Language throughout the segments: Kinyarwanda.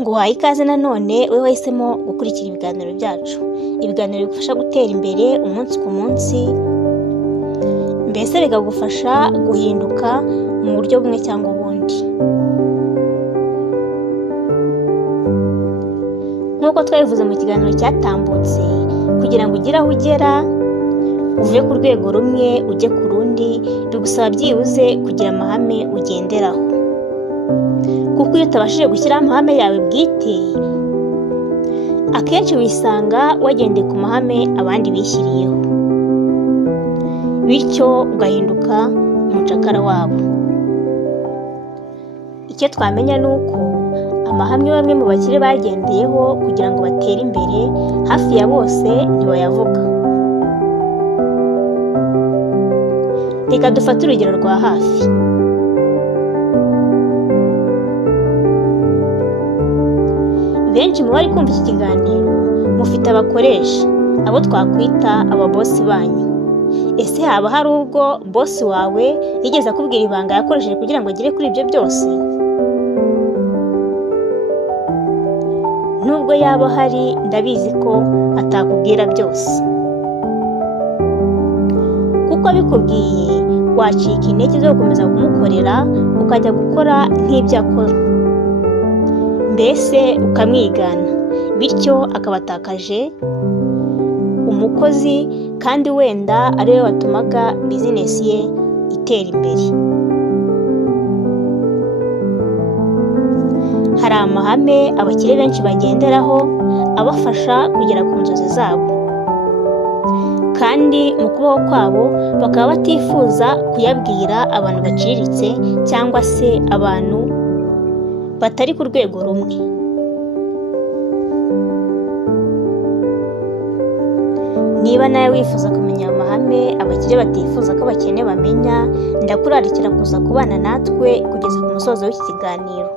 ngo uhaye ikaze nanone wowe wahisemo gukurikira ibiganiro byacu, ibiganiro bigufasha gutera imbere umunsi ku munsi, mbese bikagufasha guhinduka mu buryo bumwe cyangwa ubundi. Nk'uko twabivuze mu kiganiro cyatambutse, kugira ngo ugire aho ugera uve ku rwego rumwe ujye ku rundi, bigusaba byibuze kugira amahame ugenderaho, kuko iyo utabashije gushyiraho amahame yawe bwite, akenshi wisanga wagendeye ku mahame abandi bishyiriyeho, bityo ugahinduka umucakara wabo. Icyo twamenya ni uko amahame bamwe mu bakire bagendeyeho kugira ngo batere imbere, hafi ya bose ntibayavuga. Reka dufate urugero rwa hafi. Benshi mu bari kumva iki kiganiro mufite abakoresha, abo twakwita ababosi banyu. Ese haba hari ubwo bosi wawe yigeze akubwira ibanga yakoresheje kugira ngo agere kuri ibyo byose? Nubwo yaba hari, ndabizi ko atakubwira byose, kuko abikubwiye wacika intege zo gukomeza kumukorera, ukajya gukora nk'ibyo akora, mbese ukamwigana, bityo akabatakaje umukozi kandi wenda ari we watumaga bizinesi ye itera imbere. Hari amahame abakire benshi bagenderaho abafasha kugera ku nzozi zabo, kandi mu kubaho kwabo bakaba batifuza kuyabwira abantu baciriritse cyangwa se abantu batari ku rwego rumwe. Niba nawe wifuza kumenya amahame abakire batifuza ko abakene bamenya, ndakurarikira kuza kubana natwe kugeza ku musozo w'iki kiganiro.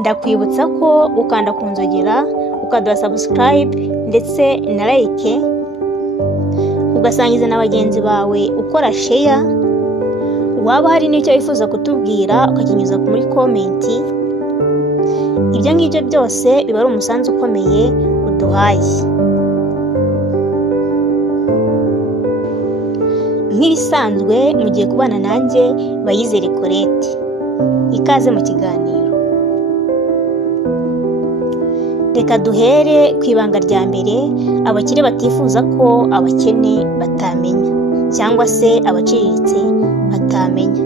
Ndakwibutsa ko ukanda ku nzogera, ukaduha subscribe ndetse na like, ugasangiza na bagenzi bawe ukora share. Waba hari n'icyo wifuza kutubwira ukakinyuza muri komenti. Ibyo ngibyo byose biba ari umusanzu ukomeye uduhaye. Nk'ibisanzwe mugiye kubana nanjye Bayizere Colette. Ikaze mu kiganiro. Reka duhere ku ibanga rya mbere abakire batifuza ko abakene batamenya, cyangwa se abaciriritse batamenya.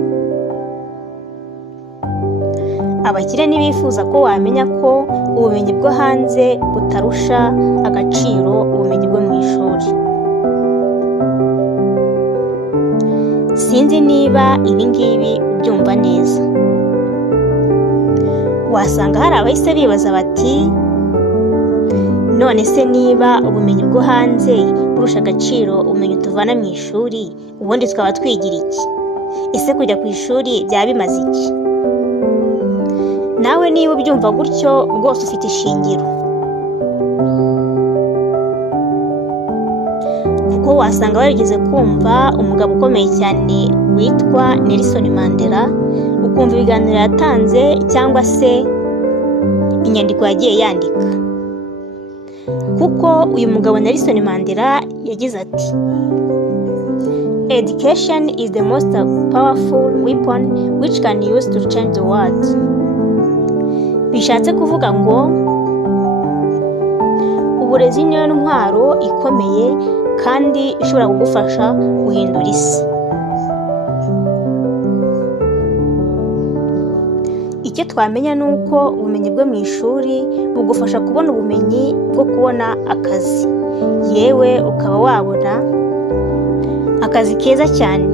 Abakire ntibifuza ko wamenya ko ubumenyi bwo hanze butarusha agaciro ubumenyi bwo mu ishuri. Sinzi niba ibi ngibi ubyumva neza. Wasanga hari abahise bibaza bati, none se niba ubumenyi bwo hanze burusha agaciro ubumenyi tuvana mu ishuri, ubundi twaba twigira iki? Ese kujya ku ishuri byaba bimaze iki? Nawe niba ubyumva gutyo rwose ufite ishingiro, kuko wasanga warigeze kumva umugabo ukomeye cyane witwa Nelson Mandela, ukumva ibiganiro yatanze cyangwa se inyandiko yagiye yandika. Kuko uyu mugabo Nelson Mandela yagize ati, "Education is the most powerful weapon which can use to change the world." Bishatse kuvuga ngo uburezi niyo ntwaro ikomeye kandi ishobora kugufasha guhindura isi. Icyo twamenya ni uko ubumenyi bwo mu ishuri bugufasha kubona ubumenyi bwo kubona akazi, yewe ukaba wabona akazi keza cyane.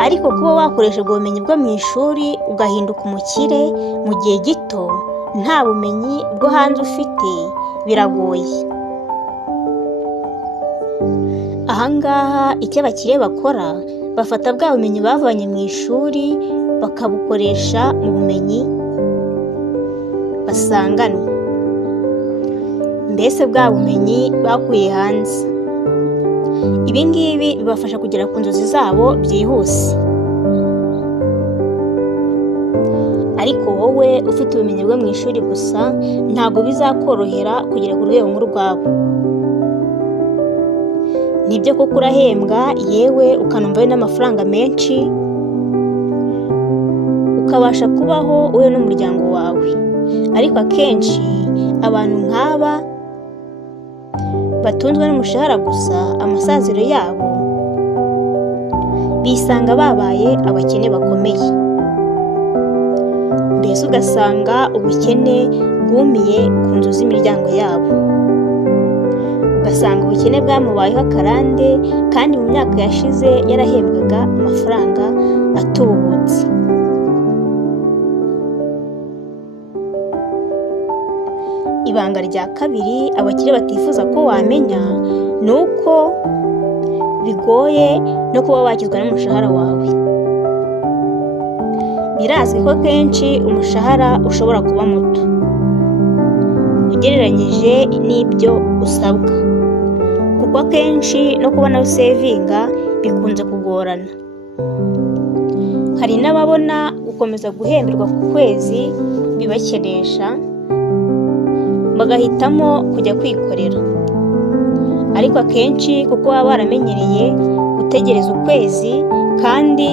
Ariko kuba wakoresha ubwo bumenyi bwo mu ishuri ugahinduka umukire mu gihe gito nta bumenyi bwo hanze ufite, biragoye. Ahangaha icyo abakire bakora, bafata bwa bumenyi bavanye mu ishuri bakabukoresha mu bumenyi basanganwe, mbese bwa bumenyi bakuye hanze. Ibi ngibi bibafasha kugera ku nzozi zabo byihuse. Ariko wowe ufite ubumenyi bwo mu ishuri gusa ntabwo bizakorohera kugera ku rwego nk'urwabo. Nibyo koko urahembwa, yewe ukanumva n'amafaranga menshi, ukabasha kubaho wowe n'umuryango wawe. Ariko akenshi abantu nk'aba batunzwe n'umushahara gusa, amasaziro yabo bisanga babaye abakene bakomeye. Mbese ugasanga ubukene bwumiye ku nzu z'imiryango yabo. Ugasanga ubukene bwamubayeho akarande, kandi mu myaka yashize yarahembwaga amafaranga atubutse. Ibanga rya kabiri abakire batifuza ko wamenya ni uko bigoye no kuba wakizwa n'umushahara wawe. Birazwi ko kenshi umushahara ushobora kuba muto ugereranyije n'ibyo usabwa, kuko akenshi no kubona usevinga bikunze kugorana. Hari n'ababona gukomeza guhemberwa ku kwezi bibakenesha, bagahitamo kujya kwikorera. Ariko akenshi kuko baba baramenyereye gutegereza ukwezi, kandi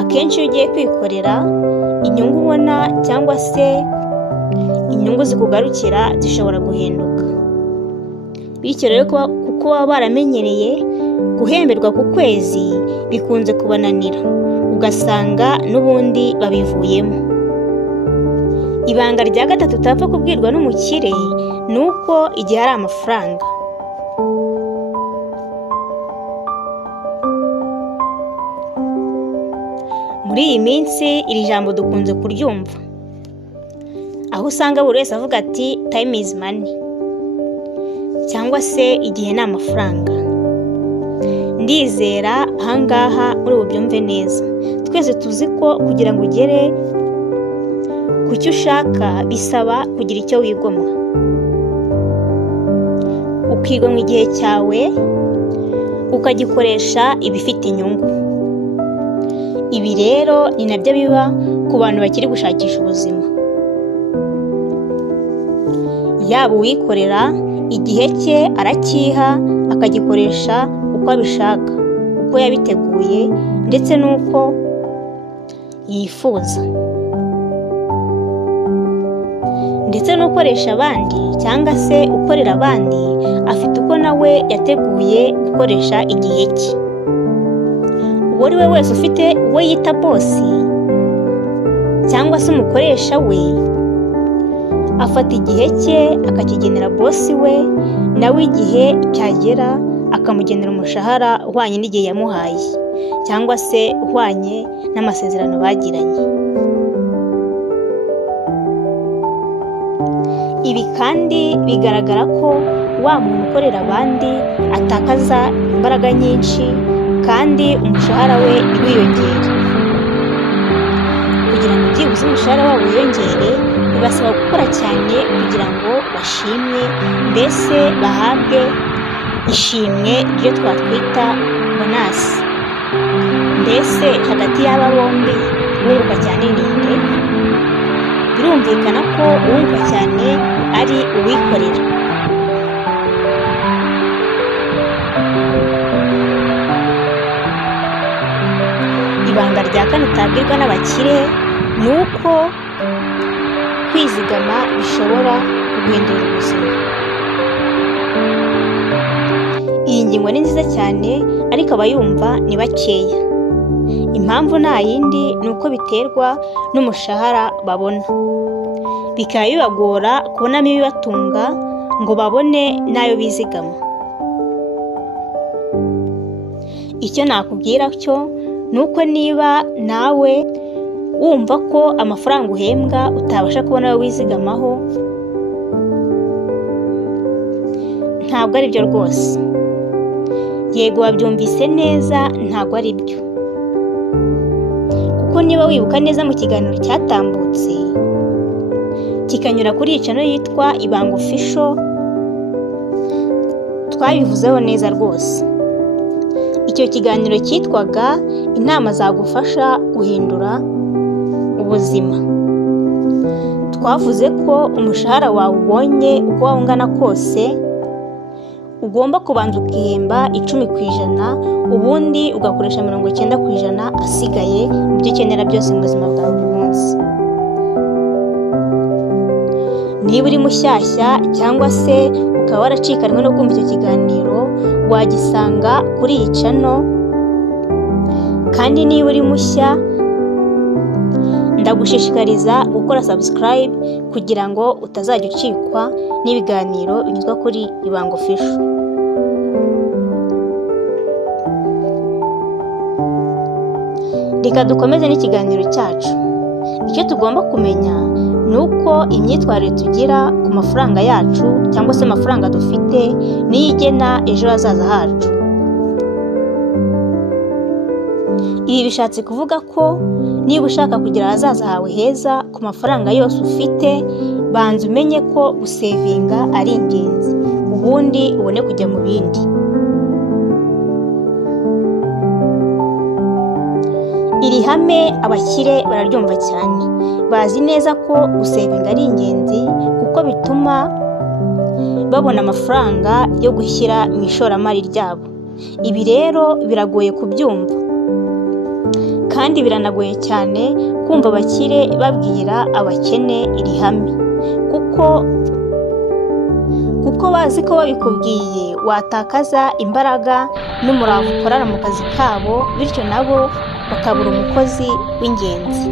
akenshi iyo ugiye kwikorera inyungu ubona cyangwa se inyungu zikugarukira zishobora guhinduka. Bityo rero kuko baba baramenyereye guhemberwa ku kwezi bikunze kubananira, ugasanga n'ubundi babivuyemo. Ibanga rya gatatu utapfa kubwirwa n'umukire ni uko igihe ari amafaranga. Muri iyi minsi iri jambo dukunze kuryumva, aho usanga buri wese avuga ati time is money, cyangwa se igihe ni amafaranga. Ndizera ahangaha muri bubyumve neza. Twese tuzi ko kugira ngo ugere ku cyo ushaka bisaba kugira icyo wigomwa, ukigomwa igihe cyawe ukagikoresha ibifite inyungu. Ibi rero ni nabyo biba ku bantu bakiri gushakisha ubuzima. Yaba uwikorera, igihe cye arakiha akagikoresha uko abishaka, uko yabiteguye ndetse n'uko yifuza. Ndetse n'ukoresha abandi cyangwa se ukorera abandi afite uko nawe yateguye gukoresha igihe cye. Uwo ari we wese ufite uwo yita bosi cyangwa se umukoresha we, afata igihe cye akakigenera bosi we, nawe igihe cyagera akamugenera umushahara uhwanye n'igihe yamuhaye cyangwa se uhwanye n'amasezerano bagiranye. Ibi kandi bigaragara ko wa muntu ukorera abandi atakaza imbaraga nyinshi, kandi umushahara we ntiwiyongere. Kugira ngo byibuze umushahara wabo wiyongere, bibasaba gukora cyane kugira ngo bashimwe, mbese bahabwe ishimwe ryo twakwita bonasi. Mbese hagati y'aba bombi uwunguka cyane ni nde? Birumvikana ko uwunguka cyane ari uwikorera. Ibanga rya kane utabwirwa n'abakire ni uko kwizigama bishobora guhindura ubuzima. Iyi ngingo ni nziza cyane, ariko abayumva ni bakeya. Impamvu nta yindi ni uko biterwa n'umushahara babona, bikaba bibagora kubonamo ibibatunga ngo babone n'ayo bizigama. Icyo nakubwira cyo ni uko niba nawe wumva ko amafaranga uhembwa utabasha kubona ayo wizigamaho, ntabwo ari byo rwose. Yego wabyumvise neza, ntabwo ari byo. Kuko niba wibuka neza mu kiganiro cyatambutse kikanyura kuri iyi channel yitwa Ibanga Official, twabivuzeho neza rwose. Icyo kiganiro cyitwaga inama zagufasha guhindura ubuzima. Twavuze ko umushahara wawe ubonye uko waba ungana kose ugomba kubanza ukihemba 10%, ubundi ugakoresha 90% asigaye mu byo ukenera byose mu buzima bwawe buri munsi. Niba uri mushyashya cyangwa se ukaba waracikanywe no kumva icyo kiganiro, wagisanga kuri iyi channel, kandi niba uri mushya ndagushishikariza gukora subscribe kugira ngo utazajya ucikwa n'ibiganiro binyuzwa kuri Ibanga Official. Reka dukomeze n'ikiganiro cyacu. Icyo tugomba kumenya ni uko imyitwarire tugira ku mafaranga yacu cyangwa se amafaranga dufite niyo igena ejo hazaza hacu. Ibi bishatse kuvuga ko niba ushaka kugira ahazaza hawe heza ku mafaranga yose ufite, banza umenye ko gusevinga ari ingenzi, ubundi ubone kujya mu bindi. Iri hame abakire bararyumva cyane, bazi neza ko gusevinga ari ingenzi kuko bituma babona amafaranga yo gushyira mu ishoramari ryabo. Ibi rero biragoye kubyumva, kandi biranagoye cyane kumva abakire babwira abakene iri hame, kuko bazi ko babikubwiye watakaza imbaraga n'umurava ukorana mu kazi kabo, bityo nabo bakabura umukozi w'ingenzi.